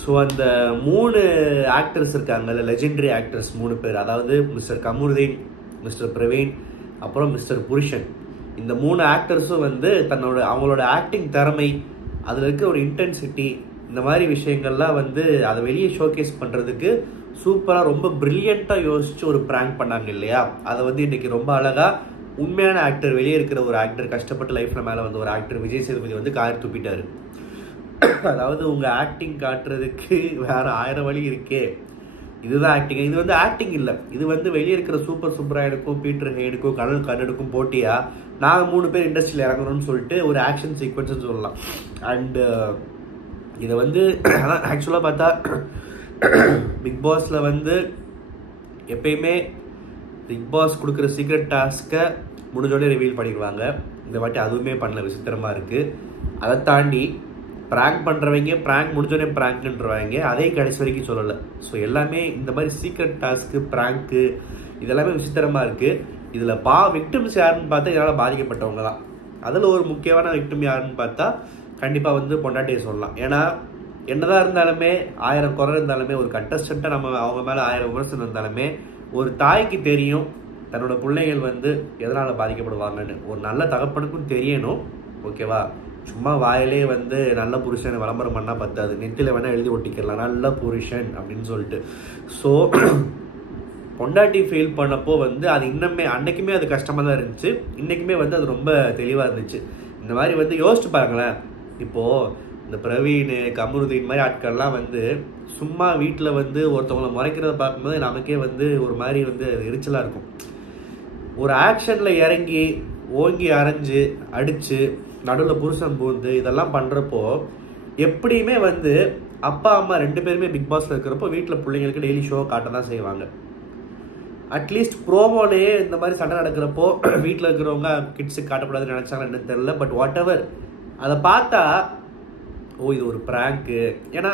So அந்த 3 actors இருக்காங்கல்ல, legendary actors 3 பேர், அதாவது மிஸ்டர் கமருதீன், மிஸ்டர் பிரவீன், அப்புறம் மிஸ்டர் புருஷன். இந்த 3 ஆக்டர்ஸும் வந்து அவங்களோட ஆக்டிங் திறமை, அதில் இருக்க ஒரு இன்டென்சிட்டி, இந்த மாதிரி விஷயங்கள்லாம் வந்து அதை வெளியே ஷோகேஸ் பண்ணுறதுக்கு சூப்பராக ரொம்ப பிரில்லியண்ட்டாக யோசிச்சு ஒரு ப்ராங்க் பண்ணாங்க இல்லையா? அதை வந்து இன்னைக்கு ரொம்ப அழகாக உண்மையான ஆக்டர், வெளியே இருக்கிற ஒரு ஆக்டர், கஷ்டப்பட்டு லைஃப்பில் மேலே வந்து ஒரு ஆக்டர் விஜய் சேதுபதி வந்து காரி துப்பிட்டாரு. அதாவது உங்கள் ஆக்டிங் காட்டுறதுக்கு வேற 1000 வழி இருக்கே, இதுதான் ஆக்டிங். இது வந்து ஆக்டிங் இல்லை, இது வந்து வெளியே இருக்கிற சூப்பர் சுப்ராயனுக்கும் பீட்டர் ஹேடுக்கும் கடல் கண்ணனுக்கும் போட்டியா நாங்கள் 3 பேர் இண்டஸ்ட்ரியில் இறங்கணும்னு சொல்லிட்டு ஒரு ஆக்ஷன் சீக்வன்ஸ்னு சொல்லலாம். அண்டு இதை வந்து ஆக்சுவலாக பார்த்தா பிக் பாஸில் வந்து எப்பயுமே பிக் பாஸ் கொடுக்குற சீக்ரெட் டாஸ்க்கை முடிஞ்சோடனே ரிவீல் பண்ணிடுவாங்க. இந்த வாட்டி அதுவுமே பண்ணல, விசித்திரமாக இருக்குது. அதை தாண்டி ப்ராங்க் பண்ணுறவங்க ப்ராங்க் முடிஞ்சோடனே ப்ராங்க்ன்றவாங்க, அதே கடைசி வரைக்கும் சொல்லலை. ஸோ எல்லாமே இந்த மாதிரி சீக்ரெட் டாஸ்க்கு, ப்ராங்க்கு, இதெல்லாமே விசித்திரமாக இருக்குது. இதில் விக்டிம்ஸ் யாருன்னு பார்த்தா இதனால் பாதிக்கப்பட்டவங்க தான். அதில் ஒரு முக்கியமான விக்டிம் யாருன்னு பார்த்தா கண்டிப்பாக வந்து பொண்டாட்டியை சொல்லலாம். ஏன்னா என்னதான் இருந்தாலுமே 1000 குறை இருந்தாலுமே, ஒரு கண்டஸ்டண்ட்டாக நம்ம அவங்க மேலே 1000 விமர்சனம் இருந்தாலுமே, ஒரு தாய்க்கு தெரியும் தன்னோட பிள்ளைகள் வந்து எதனால் பாதிக்கப்படுவாங்கன்னு. ஒரு நல்ல தகப்பனுக்கும் தெரியணும், ஓகேவா? சும்மா வாயிலே வந்து நல்ல புருஷன் விளம்பரம் பண்ணால் பத்தாது, நெத்தியில் வேணால் எழுதி ஒட்டிக்கலாம் நல்ல புருஷன் அப்படின்னு சொல்லிட்டு. ஸோ பொண்டாட்டி ஃபீல் பண்ணப்போ வந்து அது இன்னுமே அன்னைக்குமே அது கஷ்டமாக தான் இருந்துச்சு, இன்றைக்குமே வந்து அது ரொம்ப தெளிவாக இருந்துச்சு. இந்த மாதிரி வந்து யோசிச்சு பாருங்களேன், இப்போது இந்த பிரவீன், கமருதீன் மாதிரி ஆட்கள்லாம் வந்து சும்மா வீட்டில் வந்து ஒருத்தவங்களை முறைக்கிறத பார்க்கும்போது நமக்கே வந்து ஒரு மாதிரி வந்து எரிச்சலாக இருக்கும். ஒரு ஆக்ஷனில் இறங்கி ஓங்கி அரைஞ்சு அடித்து நடுவில் புருஷன் பூந்து இதெல்லாம் பண்ணுறப்போ எப்படியுமே வந்து அப்பா அம்மா 2 பேருமே பிக் பாஸில் இருக்கிறப்போ வீட்டில் பிள்ளைங்களுக்கு டெய்லி ஷோ காட்ட தான் செய்வாங்க. அட்லீஸ்ட் ப்ரோமோலேயே இந்த மாதிரி சண்டை நடக்கிறப்போ வீட்டில் இருக்கிறவங்க கிட்ஸுக்கு காட்டக்கூடாதுன்னு நினச்சாங்க என்னன்னு தெரியல. பட் வாட் எவர், அதை பார்த்தா ஓ இது ஒரு ப்ராங்க்கு. ஏன்னா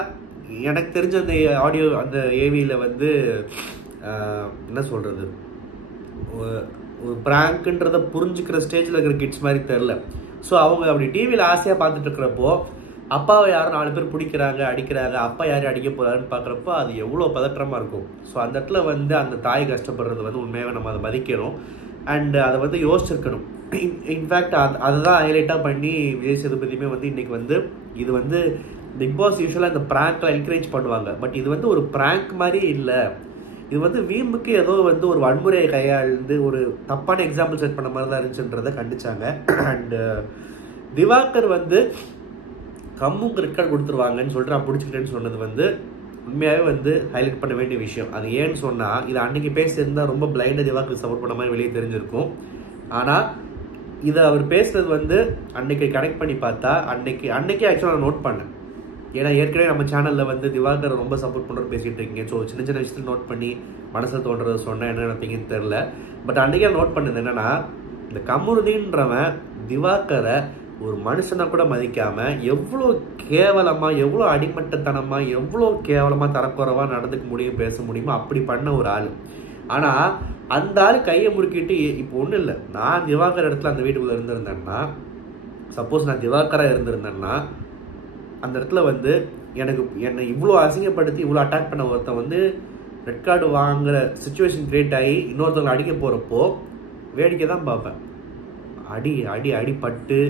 எனக்கு தெரிஞ்ச அந்த ஆடியோ அந்த ஏவியில் வந்து என்ன சொல்கிறது, ஒரு ப்ராங்க்குன்றதை புரிஞ்சுக்கிற ஸ்டேஜில் இருக்கிற கிட்ஸ் மாதிரி தெரில. ஸோ அவங்க அப்படி டிவியில் ஆசையாக பார்த்துட்டு இருக்கிறப்போ அப்பாவை யாரும் 4 பேர் பிடிக்கிறாங்க, அடிக்கிறாங்க, அப்பா யாரையும் அடிக்க போகிறாருன்னு பார்க்குறப்போ அது எவ்வளோ பதற்றமாக இருக்கும். ஸோ அந்த இடத்துல வந்து அந்த தாய் கஷ்டப்படுறது வந்து உண்மையாகவே நம்ம அதை மதிக்கணும். அண்ட் அதை வந்து யோசிச்சிருக்கணும். இன்ஃபேக்ட் அதை தான் ஹைலைட்டாக பண்ணி விஜய் சேதுபதியுமே வந்து இன்றைக்கி வந்து இது வந்து பிக் பாஸ் யூஸ்வலாக இந்த ப்ராங்க்லாம் என்கரேஜ் பண்ணுவாங்க, பட் இது வந்து ஒரு ப்ராங்க் மாதிரி இல்லை, இது வந்து வீம்புக்கு ஏதோ வந்து ஒரு வன்முறையை கையாண்டு ஒரு தப்பான எக்ஸாம்பிள் செட் பண்ண மாதிரி தான் இருந்துச்சுன்றதை கண்டிச்சாங்க. அண்டு திவாகர் வந்து கம்முக்கு ரெக்கார்ட் கொடுத்துருவாங்கன்னு சொல்லிட்டு நான் பிடிச்சிக்கிட்டேன்னு சொன்னது வந்து உண்மையாகவே வந்து ஹைலைட் பண்ண வேண்டிய விஷயம். அது ஏன்னு சொன்னால், இது அன்றைக்கி பேசியிருந்தால் ரொம்ப பிளைண்டாக திவாகருக்கு சப்போர்ட் பண்ண மாதிரி வெளியே தெரிஞ்சிருக்கும். ஆனால் இதை அவர் பேசுறது வந்து அன்னைக்கு கனெக்ட் பண்ணி பார்த்தா அன்னைக்கு ஆக்சுவலாக நான் நோட் பண்ணேன். ஏன்னா ஏற்கனவே நம்ம சேனலில் வந்து திவாகர் ரொம்ப சப்போர்ட் பண்ணுறது பேசிகிட்டு இருக்கீங்க. ஸோ சின்ன சின்ன விஷயத்தில் நோட் பண்ணி மனசில் தோன்றதை சொன்னால் என்ன நினைப்பீங்கன்னு தெரில. பட் அன்றைக்கே நோட் பண்ணது என்னென்னா, இந்த கமருதீன்றவன் திவாகரை ஒரு மனுஷனை கூட மதிக்காமல் எவ்வளோ கேவலமாக, எவ்வளோ அடிமட்டத்தனமாக, எவ்வளோ கேவலமாக தரக்குறவாக நடந்துக்க முடியும், பேச முடியுமோ அப்படி பண்ண ஒரு ஆள். ஆனால் அந்த ஆள் கையை முறுக்கிட்டு இப்போ ஒன்றும் இல்லை, நான் திவாகர் இடத்துல அந்த வீட்டுக்குள்ளே இருந்திருந்தேன்னா, சப்போஸ் நான் திவாகராக இருந்திருந்தேன்னா அந்த இடத்துல வந்து என்னை இவ்வளோ அசிங்கப்படுத்தி இவ்வளோ அட்டாக் பண்ண ஒருத்தன் வந்து ரெட் கார்டு வாங்குற சுச்சுவேஷன் கிரியேட் ஆகி இன்னொருத்தவங்களை அடிக்க போகிறப்போ வேடிக்கை தான் பார்ப்பேன். அடிப்பட்டு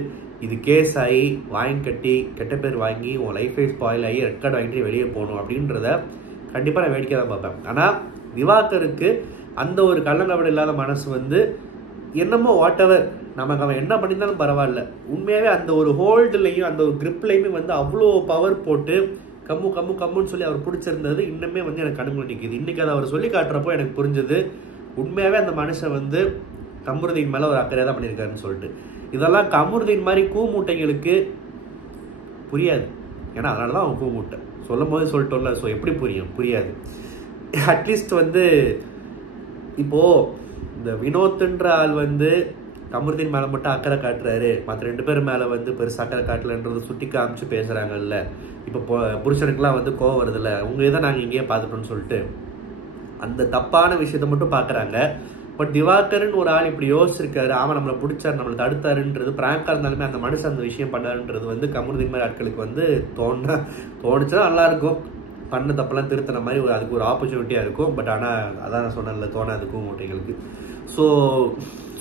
இது கேஸ் ஆகி வாங்கி கட்டி கெட்ட பேர் வாங்கி உன் லைஃபே ஸ்பாயில் ஆகி ரெட் கார்டு வாங்கிட்டு வெளியே போகணும் அப்படின்றத கண்டிப்பாக நான் வேடிக்கை தான் பார்ப்பேன். ஆனால் திவாகருக்கு அந்த ஒரு கள்ளங்கபடம் இல்லாத மனசு வந்து என்னமோ வாட் எவர் நமக்கு அவன் என்ன பண்ணியிருந்தாலும் பரவாயில்ல, உண்மையாகவே அந்த ஒரு ஹோல்டுலையும் அந்த ஒரு கிரிப்லையுமே வந்து அவ்வளோ பவர் போட்டு கம்முன்னு சொல்லி அவர் பிடிச்சிருந்தது இன்னுமே வந்து எனக்கு கண்ணுக்குள்ள நிற்கிது. இன்றைக்கி அதை அவர் சொல்லி காட்டுறப்போ எனக்கு புரிஞ்சது உண்மையாகவே அந்த மனுஷன் வந்து கமருதீன் மேலே ஒரு அக்கறையாக தான் பண்ணியிருக்காருன்னு சொல்லிட்டு. இதெல்லாம் கமருதீன் மாதிரி கூமூட்டைங்களுக்கு புரியாது. ஏன்னா அதனால தான் அவன் கூமூட்டை சொல்லும் போது சொல்லிட்டோம்ல. ஸோ எப்படி புரியாது. அட்லீஸ்ட் வந்து இப்போது இந்த வினோத்துன்ற ஆள் வந்து கமருதீன் மேலே மட்டும் அக்கறை காட்டுறாரு, மற்ற 2 பேர் மேலே வந்து பெருசு அக்கறை காட்டலன்றது சுட்டி காமிச்சு பேசுகிறாங்கல்ல. இப்போ புருஷனுக்குலாம் வந்து கோவம் வருதில்ல, உங்க இதை நாங்கள் இங்கேயே பார்த்துட்டோம்னு சொல்லிட்டு அந்த தப்பான விஷயத்த மட்டும் பார்க்குறாங்க. பட் திவாகர்னு ஒரு ஆள் இப்படி யோசிச்சிருக்காரு, ஆமாம் நம்மளை பிடிச்சாரு, நம்மளை தடுத்தாருன்றது பிராங்காக இருந்தாலுமே அந்த மனுஷன் அந்த விஷயம் பண்ணாருன்றது வந்து கமருதீன் மாதிரி ஆட்களுக்கு வந்து தோணுச்சுன்னா நல்லாயிருக்கும். பண்ண தப்பெல்லாம் திருத்தின மாதிரி அதுக்கு ஒரு ஆப்பர்ச்சுனிட்டியாக இருக்கும். பட் ஆனால் அதான் நான் சொன்னேன்ல, தோணாதுக்கும் மூட்டைகளுக்கு. ஸோ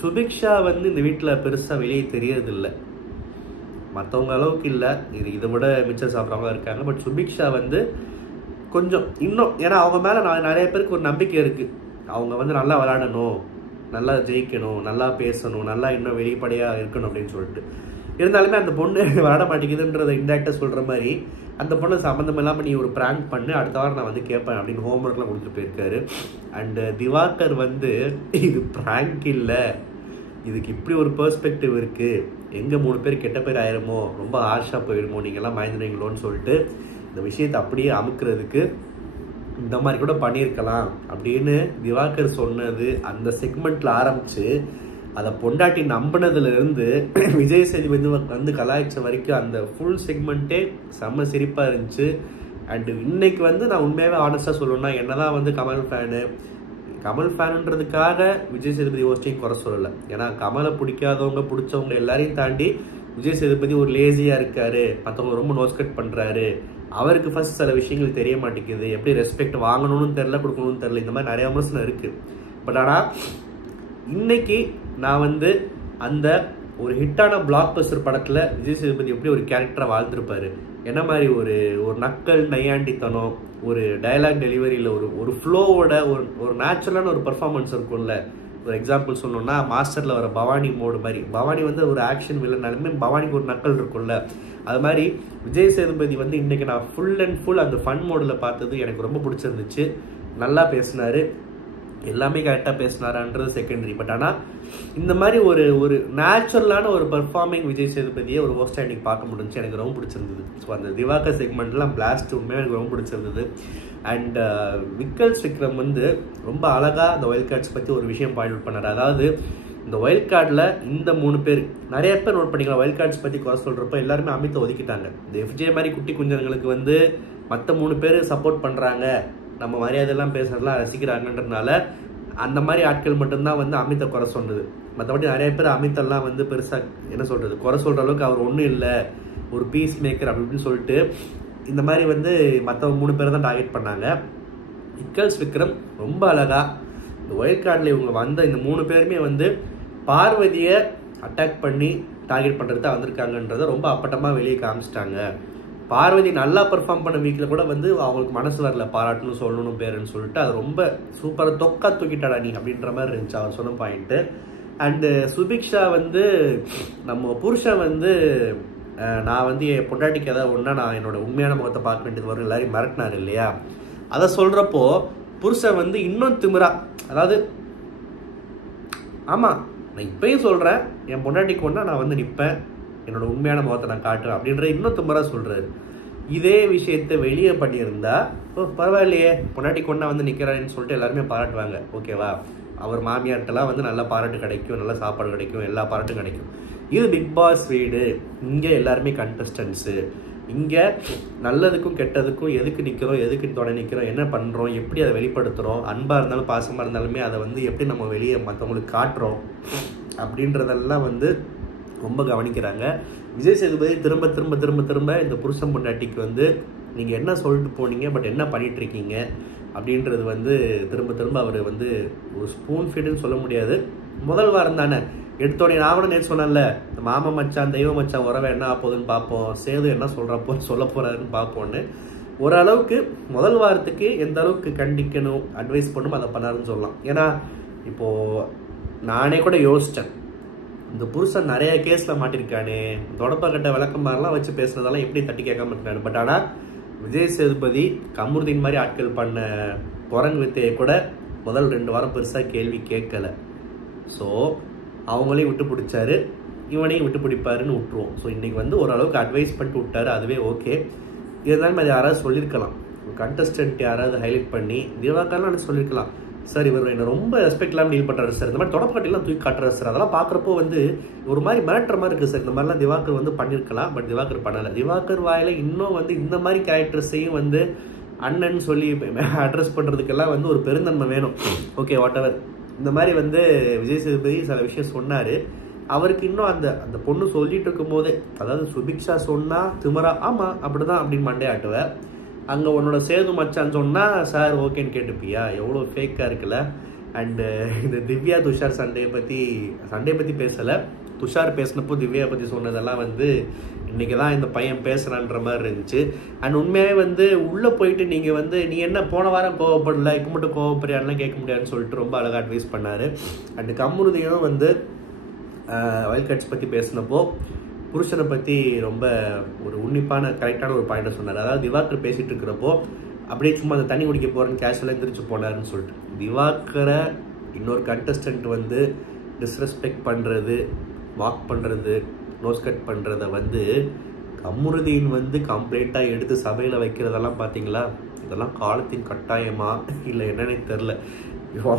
சுபிக்ஷா வந்து இந்த வீட்டில் பெருசாக வெளியே தெரியறதில்லை, மற்றவங்க அளவுக்கு இல்லை, இதை விட மிச்சம் சாப்பிட்றவங்களா இருக்காங்க. பட் சுபிக்ஷா வந்து கொஞ்சம் இன்னும், ஏன்னா அவங்க மேலே நிறைய பேருக்கு ஒரு நம்பிக்கை இருக்குது, அவங்க வந்து நல்லா விளையாடணும், நல்லா ஜெயிக்கணும், நல்லா பேசணும், நல்லா இன்னும் வெளிப்படையாக இருக்கணும் அப்படின்னு சொல்லிட்டு. இருந்தாலுமே அந்த பொண்ணு விளையாட மாட்டேங்குதுன்றதை இன்டேரக்டாக சொல்கிற மாதிரி அந்த பொண்ணு சம்மந்தம் இல்லாமல் நீ ஒரு ப்ராங்க் பண்ணு, அடுத்த வாரம் நான் வந்து கேட்பேன் அப்படின்னு ஹோம்ஒர்க்லாம் கொடுத்துட்டு போயிருக்காரு. அண்டு திவாகர் வந்து இது ப்ராங்க் இல்லை, இதுக்கு இப்படி ஒரு பெர்ஸ்பெக்டிவ் இருக்குது, எங்கே 3 பேர் கெட்ட பேர் ஆயிருமோ, ரொம்ப ஹார்ஷாக போயிடுமோ, நீங்கள்லாம் பயந்துடுவீங்களோன்னு சொல்லிட்டு இந்த விஷயத்தை அப்படியே அமுக்கிறதுக்கு இந்த மாதிரி கூட பண்ணியிருக்கலாம் அப்படின்னு திவாகர் சொன்னது. அந்த செக்மெண்ட்டில் ஆரம்பித்து அதை பொண்டாட்டி நம்பினதுலேருந்து விஜய் சேதுபதி வந்து கலாய்ச்ச வரைக்கும் அந்த ஃபுல் செக்மெண்ட்டே செம்ம சிரிப்பாக இருந்துச்சு. அண்டு இன்னைக்கு வந்து நான் உண்மையாகவே ஆனஸ்டாக சொல்லணும்னா, என்னதான் வந்து கமல் ஃபேனுன்றதுக்காக விஜய் சேதுபதி ஹோஸ்டிங் குறை சொல்லலை. ஏன்னா கமலை பிடிக்காதவங்க பிடிச்சவங்க எல்லாரையும் தாண்டி விஜய் சேதுபதி ஒரு லேசியாக இருக்காரு, மற்றவங்க ரொம்ப நோஸ்கட் பண்ணுறாரு, அவருக்கு ஃபர்ஸ்ட் சில விஷயங்கள் தெரிய மாட்டேங்குது, எப்படி ரெஸ்பெக்ட் வாங்கணும்னு தெரில, கொடுக்கணும்னு தெரில, இந்த மாதிரி நிறைய விமர்சனம் இருக்குது. பட் ஆனால் இன்னைக்கு நான் வந்து அந்த ஒரு ஹிட்டான பிளாக் பஸ்டர் படத்தில் விஜய் சேதுபதி எப்படி ஒரு கேரக்டராக வாழ்ந்துருப்பாரு, என்ன மாதிரி ஒரு நக்கல் நையாண்டித்தனம், ஒரு டயலாக் டெலிவரியில் ஒரு ஃப்ளோவோட ஒரு நேச்சுரலான ஒரு பர்ஃபார்மன்ஸ் இருக்கும்ல. ஒரு எக்ஸாம்பிள் சொல்லணும்னா மாஸ்டரில் வர பவானி மோடு மாதிரி, பவானி வந்து ஒரு ஆக்ஷன் வில்லனாலுமே பவானிக்கு ஒரு நக்கல் இருக்கும்ல, அது மாதிரி விஜய் சேதுபதி வந்து இன்றைக்கி நான் ஃபுல் அண்ட் ஃபுல் அந்த ஃபன் மோடில் பார்த்தது எனக்கு ரொம்ப பிடிச்சிருந்துச்சு. நல்லா பேசினார், எல்லாமே கரெக்டாக பேசினாரான்றது செகண்டரி. பட் ஆனால் இந்த மாதிரி ஒரு நேச்சுரலான ஒரு பர்ஃபார்மிங் விஜய் சேதுபதியை ஒரு ஹோஸ்டாக இன்னைக்கு பார்க்க முடிஞ்சு, எனக்கு ரொம்ப பிடிச்சிருந்தது. ஸோ அந்த திவாகர் செக்மெண்ட்லாம் பிளாஸ்ட் உண்மையாக எனக்கு ரொம்ப பிடிச்சிருந்தது. அண்ட் விக்கல்ஸ் விக்ரம் வந்து ரொம்ப அழகாக அந்த ஒயில்ட் கார்ட்ஸ் பற்றி ஒரு விஷயம் பாயிண்ட் அவுட் பண்ணார். அதாவது இந்த ஒயில்ட் கார்டில் இந்த 3 பேர், நிறைய பேர் நோட் பண்ணிக்கலாம், ஒயில்ட் கார்ட்ஸ் பற்றி குறை சொல்கிறப்ப எல்லாருமே அமித்தை ஒதுக்கிட்டாங்க. இந்த எஃப்ஜே மாதிரி குட்டி குஞ்சங்களுக்கு வந்து மற்ற 3 பேர் சப்போர்ட் பண்ணுறாங்க, நம்ம மரியாதையெல்லாம் பேசுறதுலாம் ரசிக்கிறாங்கன்றதுனால அந்த மாதிரி ஆட்கள் மட்டும்தான் வந்து அமித்தை குறை சொன்னது. மற்றபடி நிறைய பேர் அமித்தெல்லாம் வந்து பெருசாக என்ன சொல்கிறது, குறை சொல்கிற அளவுக்கு அவர் ஒன்றும் இல்லை, ஒரு பீஸ் மேக்கர் அப்படி இப்படின்னு சொல்லிட்டு இந்த மாதிரி வந்து மற்ற 3 பேரை தான் டார்கெட் பண்ணாங்க. விக்கல்ஸ் விக்ரம் ரொம்ப அழகாக இந்த ஒயில்ட் கார்டில் இவங்க வந்த இந்த 3 பேருமே வந்து பார்வதியை அட்டாக் பண்ணி டார்கெட் பண்ணுறது வந்திருக்காங்கன்றதை ரொம்ப அப்பட்டமாக வெளியே காமிச்சிட்டாங்க. பார்வதி நல்லா பெர்ஃபார்ம் பண்ண வீக்கில் கூட வந்து அவங்களுக்கு மனசு வரல பாராட்டணும் சொல்லணும் பேருன்னு சொல்லிட்டு அது ரொம்ப சூப்பராக தொக்கா தூக்கிட்டாடா நீ அப்படின்ற மாதிரி இருந்துச்சு அவர் சொன்ன பாயிண்ட்டு. அண்டு சுபிக்ஷா வந்து நம்ம புருஷன் வந்து நான் வந்து என் பொண்டாட்டிக்கு ஏதாவது ஒன்றா நான் என்னோட உண்மையான முகத்தை பார்க்க வேண்டியது வரும் எல்லாரையும் மிரட்டினார் இல்லையா, அதை சொல்கிறப்போ புருஷன் வந்து இன்னும் திமிரா, அதாவது ஆமாம் நான் இப்பயும் சொல்கிறேன் என் பொண்டாட்டிக்கு ஒன்றா நான் வந்து நிற்பேன், என்னோட உண்மையான முகத்தை நான் காட்டுறேன் அப்படின்ற இன்னும் திமிரா சொல்கிறாரு. இதே விஷயத்தை வெளியே பண்ணியிருந்தா பரவாயில்லையே பொண்டாட்டி கொண்டா வந்து நிற்கிறான்னு சொல்லிட்டு எல்லாருமே பாராட்டுவாங்க, ஓகேவா, அவர் மாமியார்ட்டெல்லாம் வந்து நல்ல பாராட்டு கிடைக்கும், நல்ல சாப்பாடு கிடைக்கும், எல்லா பாராட்டும் கிடைக்கும். இது பிக் பாஸ் வீடு, இங்கே எல்லாருமே கண்டஸ்டன்ஸு, இங்கே நல்லதுக்கும் கெட்டதுக்கும் எதுக்கு நிற்கிறோம், எதுக்கு துணை நிற்கிறோம், என்ன பண்ணுறோம், எப்படி அதை வெளிப்படுத்துகிறோம், அன்பாக இருந்தாலும் பாசமாக இருந்தாலுமே அதை வந்து எப்படி நம்ம வெளியே மற்றவங்களுக்கு காட்டுறோம் அப்படின்றதெல்லாம் வந்து ரொம்ப கவனிக்கிறாங்க. விஜய் சேதுபதி திரும்ப திரும்ப திரும்ப திரும்ப இந்த புருஷன் பொண்டாட்டிக்கு வந்து நீங்கள் என்ன சொல்லிட்டு போனீங்க பட் என்ன பண்ணிகிட்ருக்கீங்க அப்படின்றது வந்து திரும்ப திரும்ப அவர் வந்து ஒரு ஸ்பூன் ஃபீடுன்னு சொல்ல முடியாது. முதல் வாரம் தானே எடுத்தோடனே நான் கூட நேற்று சொன்னேன்ல, மாமா மச்சான் தெய்வ மச்சான் உறவை என்ன ஆப்போதுன்னு பார்ப்போம், சேது என்ன சொல்கிறப்போ சொல்ல போகிறாருன்னு பார்ப்போன்னு ஓரளவுக்கு முதல் வாரத்துக்கு எந்த அளவுக்கு கண்டிக்கணும் அட்வைஸ் பண்ணும் அதை பண்ணாருன்னு சொல்லலாம். ஏன்னா இப்போது நானே கூட யோசித்தேன், இந்த புருஷன் நிறைய கேஸில் மாட்டிருக்கானே, தொடப்பக்கட்ட விளக்கம் மாதிரிலாம் வச்சு பேசுனதெல்லாம் எப்படி தட்டி கேட்காம இருக்கானு. பட் ஆனால் விஜய் சேதுபதி கமருதீன் மாதிரி ஆட்கள் பண்ண குரங்கு வித்தையை கூட முதல் 2 வாரம் பெருசாக கேள்வி கேட்கலை. ஸோ அவங்களையும் விட்டு பிடிச்சாரு, இவனையும் விட்டு பிடிப்பாருன்னு விட்டுருவோம். ஸோ இன்றைக்கி வந்து ஓரளவுக்கு அட்வைஸ் பண்ணிட்டு விட்டாரு, அதுவே ஓகே. இருந்தாலும் அது யாராவது சொல்லியிருக்கலாம், கண்டஸ்டன்ட் யாராவது ஹைலைட் பண்ணி திவாகர்லாம் சொல்லியிருக்கலாம், சார் இவர் என்ன ரொம்ப ரெஸ்பெக்ட் இல்லாமல் டீல் பண்ணுறாரு சார், இந்த மாதிரி தொடப்பக்கட்டிலாம் தூக்கி காட்டுறாரு சார், அதெல்லாம் பார்க்குறப்போ வந்து ஒரு மாதிரி மிரட்டுற மாதிரி இருக்குது சார், இந்த மாதிரிலாம் திவாகர் வந்து பண்ணியிருக்கலாம். பட் திவாகர் பண்ணலை. திவாகர் வாயில் இன்னும் வந்து இந்த மாதிரி கேரக்டர்ஸையும் வந்து அண்ணன் சொல்லி அட்ரஸ் பண்ணுறதுக்கெல்லாம் வந்து ஒரு பெருந்தன்மை வேணும். ஓகே வாட் எவர், இந்த மாதிரி வந்து விஜய் சேதுபதி சில விஷயம் சொன்னார், அவருக்கு இன்னும் அந்த பொண்ணு சொல்லிட்டு இருக்கும் போதே, அதாவது சுபிக்ஷா சொன்னால் திமரா ஆமாம் அப்படி தான் அப்படின்னு மண்டே ஆட்டுவேன், அங்கே உன்னோட சேது மச்சான்னு சொன்னால் சார் ஓகேன்னு கேட்டுப்பியா? எவ்வளோ ஃபேக்காக இருக்குல்ல. அண்டு இந்த திவ்யா துஷார் சண்டையை பற்றி பேசலை. துஷார் பேசினப்போ திவ்யா பற்றி சொன்னதெல்லாம் வந்து இன்றைக்கி தான் இந்த பையன் பேசுகிறான்ற மாதிரி இருந்துச்சு. அண்ட் உண்மையாகவே வந்து உள்ளே போயிட்டு நீங்கள் வந்து நீ என்ன போன வாரம் கோவப்படல, இப்போ மட்டும் கோவப்படுறியான்லாம் கேட்க முடியாதுன்னு சொல்லிட்டு ரொம்ப அழகாக அட்வைஸ் பண்ணார். அண்டு கம்முருதியும் வந்து வைல்ட் கார்ட்ஸ் பற்றி பேசினப்போ புருஷனை பற்றி ரொம்ப ஒரு உன்னிப்பான கரெக்டான ஒரு பாயிண்ட்டை சொன்னார். அதாவது திவாகர் பேசிகிட்டு இருக்கிறப்போ அப்படியே சும்மா அந்த தண்ணி குடிக்க போகிறேன்னு கேஷுவலாக எந்திரிச்சு போனாருன்னு சொல்லிட்டு திவாகரை இன்னொரு கண்டஸ்டன்ட் வந்து டிஸ்ரெஸ்பெக்ட் பண்ணுறது, மார்க் பண்ணுறது, நோஸ் கட் பண்ணுறத வந்து கம்முருதீன் வந்து கம்ப்ளீட்டாக எடுத்து சபையில் வைக்கிறதெல்லாம் பார்த்தீங்களா? இதெல்லாம் காலத்தின் கட்டாயமா இல்லை என்னன்னே தெரில.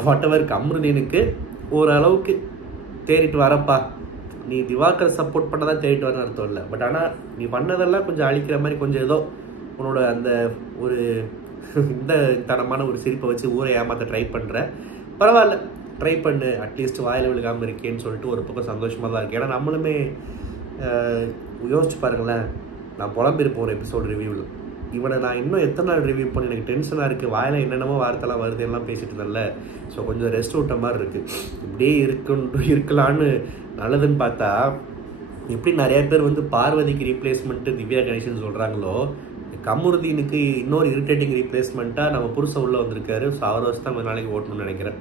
வாட் எவர் கம்ருதீனுக்கு ஓரளவுக்கு தேறிட்டு வரப்பா, நீ திவாகர் சப்போர்ட் பண்ணதான் தேடிட்டு வரன்னு அர்த்தம் இல்லை. பட் ஆனால் நீ பண்ணதெல்லாம் கொஞ்சம் அழிக்கிற மாதிரி கொஞ்சம் ஏதோ உன்னோட அந்த ஒரு இந்த தனமான ஒரு சிரிப்பை வச்சு ஊரை ஏமாற்ற ட்ரை பண்ணுற. பரவாயில்ல, ட்ரை பண்ணு, அட்லீஸ்ட் வாயில் விழுகாமல் இருக்கேன்னு சொல்லிட்டு ஒரு பக்கம் சந்தோஷமாக தான் இருக்குது. ஏன்னா நம்மளுமே யோசிச்சு பாருங்களேன், நான் புலம்பிருப்போம் ஒரு எபிசோடு ரிவ்யூவில். இவனை நான் இன்னும் எத்தனை நாள் ரிவ்யூ பண்ணி எனக்கு டென்ஷனாக இருக்குது, வாயில் என்னென்னமோ வார்த்தைலாம் வருது எல்லாம் பேசிட்டு இருந்தேன்ல. ஸோ கொஞ்சம் ரெஸ்ட் விட்ட மாதிரி இருக்குது. இப்படியே இருக்கலான்னு நல்லதுன்னு பார்த்தா எப்படி நிறைய பேர் வந்து பார்வதிக்கு ரீப்ளேஸ்மெண்ட்டு திவ்யா கணேசன் சொல்கிறாங்களோ, கம்முருதீனுக்கு இன்னொரு இரிட்டேட்டிங் ரீப்ளேஸ்மெண்ட்டாக நம்ம புருஷன் உள்ளே வந்திருக்காரு. ஸோ அவரை வச்சு தான் கொஞ்ச நாளைக்கு ஓட்டணும்னு நினைக்கிறேன்.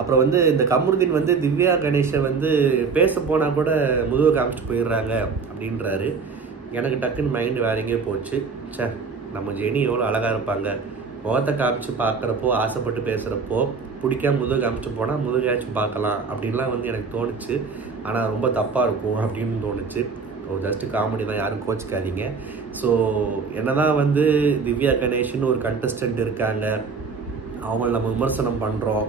அப்புறம் வந்து இந்த கம்ருதீன் வந்து திவ்யா கணேஷை வந்து பேச போனால் கூட முதுவை காமிச்சிட்டு போயிடுறாங்க அப்படின்றாரு. எனக்கு டக்குன்னு மைண்டு வேற எங்கேயோ போச்சு. சே, நம்ம ஜெனி எவ்வளோ அழகாக இருப்பாங்க, முகத்தை காமிச்சு பார்க்குறப்போ ஆசைப்பட்டு பேசுகிறப்போ பிடிக்காம முதுகு காமிச்சு போனால் முதுகாச்சும் பார்க்கலாம் அப்படின்லாம் வந்து எனக்கு தோணுச்சு. ஆனால் ரொம்ப தப்பாக இருக்கும் அப்படின்னு தோணுச்சு. ஜஸ்ட்டு காமெடி தான், யாரும் கோச்சிக்காதீங்க. ஸோ என்னதான் வந்து திவ்யா கணேஷ்னு ஒரு கண்டஸ்டன்ட் இருக்காங்க, அவங்கள நம்ம விமர்சனம் பண்ணுறோம்,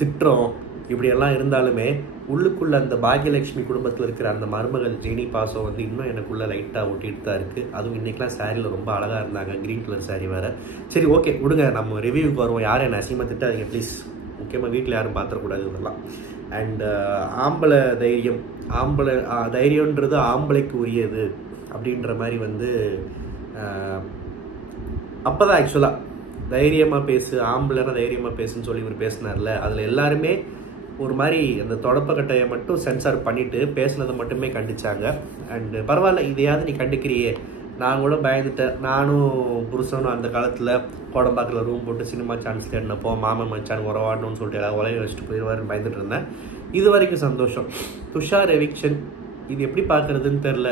திட்டுறோம், இப்படியெல்லாம் இருந்தாலுமே உள்ளுக்குள்ளே அந்த பாக்யலட்சுமி குடும்பத்தில் இருக்கிற அந்த மருமகள் ஜெனி பாசம் வந்து இன்னும் எனக்குள்ளே லைட்டாக ஒட்டிட்டு தான் இருக்குது. அதுவும் இன்றைக்கெலாம் சாரியில் ரொம்ப அழகாக இருந்தாங்க, க்ரீன் கலர் சாரி வேறு. சரி, ஓகே விடுங்க, நம்ம ரிவ்யூவுக்கு வருவோம். யாரும் என்ன அசிங்கமாக திட்டாதீங்க ப்ளீஸ். முக்கியமாக வீட்டில் யாரும் பார்த்துடக்கூடாது இதெல்லாம். அண்டு ஆம்பளை தைரியன்றது ஆம்பளைக்கு உரியது அப்படின்ற மாதிரி வந்து அப்போ தான் ஆக்சுவலாக தைரியமாக பேசு, ஆம்பளைனா தைரியமாக பேசுன்னு சொல்லி இவர் பேசினார்ல. அதில் எல்லாருமே ஒரு மாதிரி அந்த தொடப்பக்கட்டையை மட்டும் சென்சார் பண்ணிவிட்டு பேசுனதை மட்டுமே கண்டிச்சாங்க. அண்டு பரவாயில்ல, இதையாவது நீ கண்டிக்கிறியே, நான் கூட பயந்துட்டேன். நானும் புருஷனும் அந்த காலத்தில் கோடம்பாக்கில் ரூம் போட்டு சினிமா சான்ஸ் தேடினப்போ மாமன் மச்சான் உறவாடணும்னு சொல்லிட்டு எல்லாம் உலக வச்சுட்டு போயிடுவாருன்னு பயந்துட்டு இருந்தேன். இது வரைக்கும் சந்தோஷம். துஷார் எவிக்ஷன் இது எப்படி பார்க்குறதுன்னு தெரில.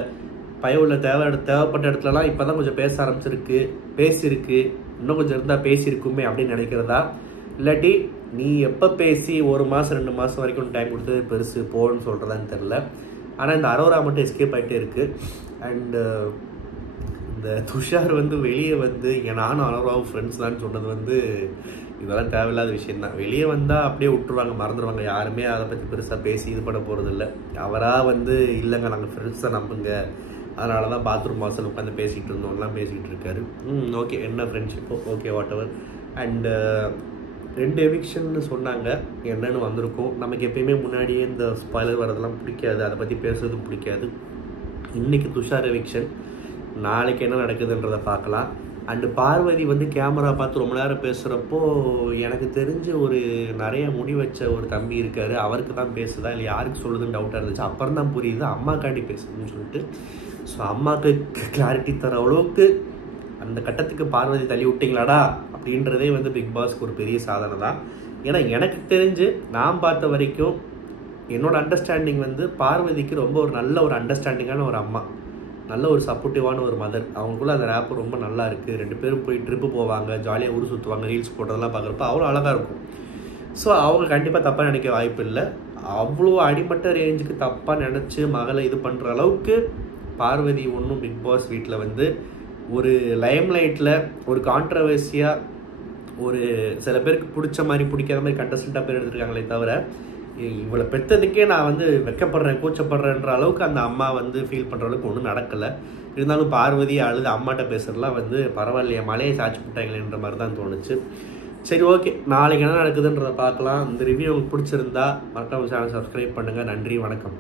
பயவுள்ள தேவைப்பட்ட இடத்துலலாம் இப்போ தான் கொஞ்சம் பேச ஆரம்பிச்சிருக்கு, பேசியிருக்கு, இன்னும் கொஞ்சம் இருந்தால் பேசியிருக்குமே அப்படின்னு நினைக்கிறதா, இல்லாட்டி நீ எப்போ பேசி 1 மாதம் 2 மாதம் வரைக்கும் டைம் கொடுத்து பெருசு போன்னு சொல்கிறதான்னு தெரில. ஆனால் இந்த அரோரா மட்டும் எஸ்கேப் ஆகிட்டே இருக்குது. அண்டு இந்த துஷார் வந்து வெளியே வந்து நானும் அரோராவும் ஃப்ரெண்ட்ஸ் தான் சொன்னது வந்து இதெல்லாம் தேவையில்லாத விஷயந்தான். வெளியே வந்தால் அப்படியே விட்டுருவாங்க, மறந்துடுவாங்க. யாருமே அதை பற்றி பெருசாக பேசி இது பண்ண போகிறதில்ல. அவராக வந்து இல்லைங்க நாங்கள் ஃப்ரெண்ட்ஸை நம்புங்க, அதனால தான் பாத்ரூம் வாசல் உட்காந்து பேசிகிட்டு இருந்தோம்லாம் பேசிகிட்டு இருக்காரு. ஓகே, என்ன ஃப்ரெண்ட்ஷிப்போ ஓகே, வாட் எவர். அண்டு 2 எவிக்ஷன்னு சொன்னாங்க, என்னன்னு வந்திருக்கும். நமக்கு எப்பயுமே முன்னாடியே இந்த ஸ்பாய்லர் வரதெல்லாம் பிடிக்காது, அதை பற்றி பேசுறதும் பிடிக்காது. இன்றைக்கி துஷார் எவிக்ஷன், நாளைக்கு என்ன நடக்குதுன்றதை பார்க்கலாம். அண்டு பார்வதி வந்து கேமரா பார்த்து ரொம்ப நேரம் பேசுகிறப்போ எனக்கு தெரிஞ்சு ஒரு நிறைய முடி வச்ச ஒரு தம்பி இருக்கார், அவருக்கு தான் பேசுதா இல்லை யாருக்கு சொல்லுதுன்னு டவுட்டாக இருந்துச்சு. அப்புறம் தான் புரியுது அம்மாக்காண்டி பேசுதுன்னு சொல்லிட்டு. ஸோ அம்மாவுக்கு கிளாரிட்டி தர அளவுக்கு அந்த கட்டத்துக்கு பார்வதி தள்ளி விட்டிங்களாடா அப்படின்றதே வந்து பிக் பாஸ்க்கு ஒரு பெரிய சாதனை தான். ஏன்னா எனக்கு தெரிஞ்சு நான் பார்த்த வரைக்கும் என்னோட அண்டர்ஸ்டாண்டிங் வந்து பார்வதிக்கு ரொம்ப ஒரு நல்ல ஒரு அண்டர்ஸ்டாண்டிங்கான ஒரு அம்மா, நல்ல ஒரு சப்போர்ட்டிவான ஒரு மதர். அவங்களுக்குள்ள அந்த ரேப்பு ரொம்ப நல்லா இருக்குது. 2 பேரும் போய் ட்ரிப்பு போவாங்க, ஜாலியாக ஊர் சுற்றுவாங்க, ரீல்ஸ் போட்டதெல்லாம் பார்க்குறப்ப அவ்வளோ அழகாக இருக்கும். ஸோ அவங்க கண்டிப்பாக தப்பாக நினைக்க வாய்ப்பு இல்லை. அவ்வளோ அடிமட்ட ரேஞ்சுக்கு தப்பாக நினச்சி மகளை இது பண்ணுற அளவுக்கு பார்வதி ஒன்றும் பிக் பாஸ் வீட்டில் வந்து ஒரு லைம்லைட்டில் ஒரு கான்ட்ரவர்சியாக ஒரு சில பேருக்கு பிடிச்ச மாதிரி பிடிக்காத மாதிரி கண்டஸ்டண்ட்டாக பேர் எடுத்துருக்காங்களே தவிர இவளை பெற்றதுக்கே நான் வந்து வெக்கப்படுறேன் கூச்சப்படுறேன்ற அளவுக்கு அந்த அம்மா வந்து ஃபீல் பண்ணுற அளவுக்கு ஒன்றும் நடக்கலை. இருந்தாலும் பார்வதி அழுது அம்மாட்ட பேசுகிறதுலாம் வந்து பரவாயில்லையா, மலையை சாட்சி போட்டாங்களேன்ற மாதிரி தான் தோணுச்சு. சரி, ஓகே, நாளைக்கு என்ன நடக்குதுன்றதை பார்க்கலாம். இந்த ரிவ்யூ உங்களுக்கு பிடிச்சிருந்தா மறக்காம சேனல் சப்ஸ்கிரைப் பண்ணுங்கள். நன்றி, வணக்கம்.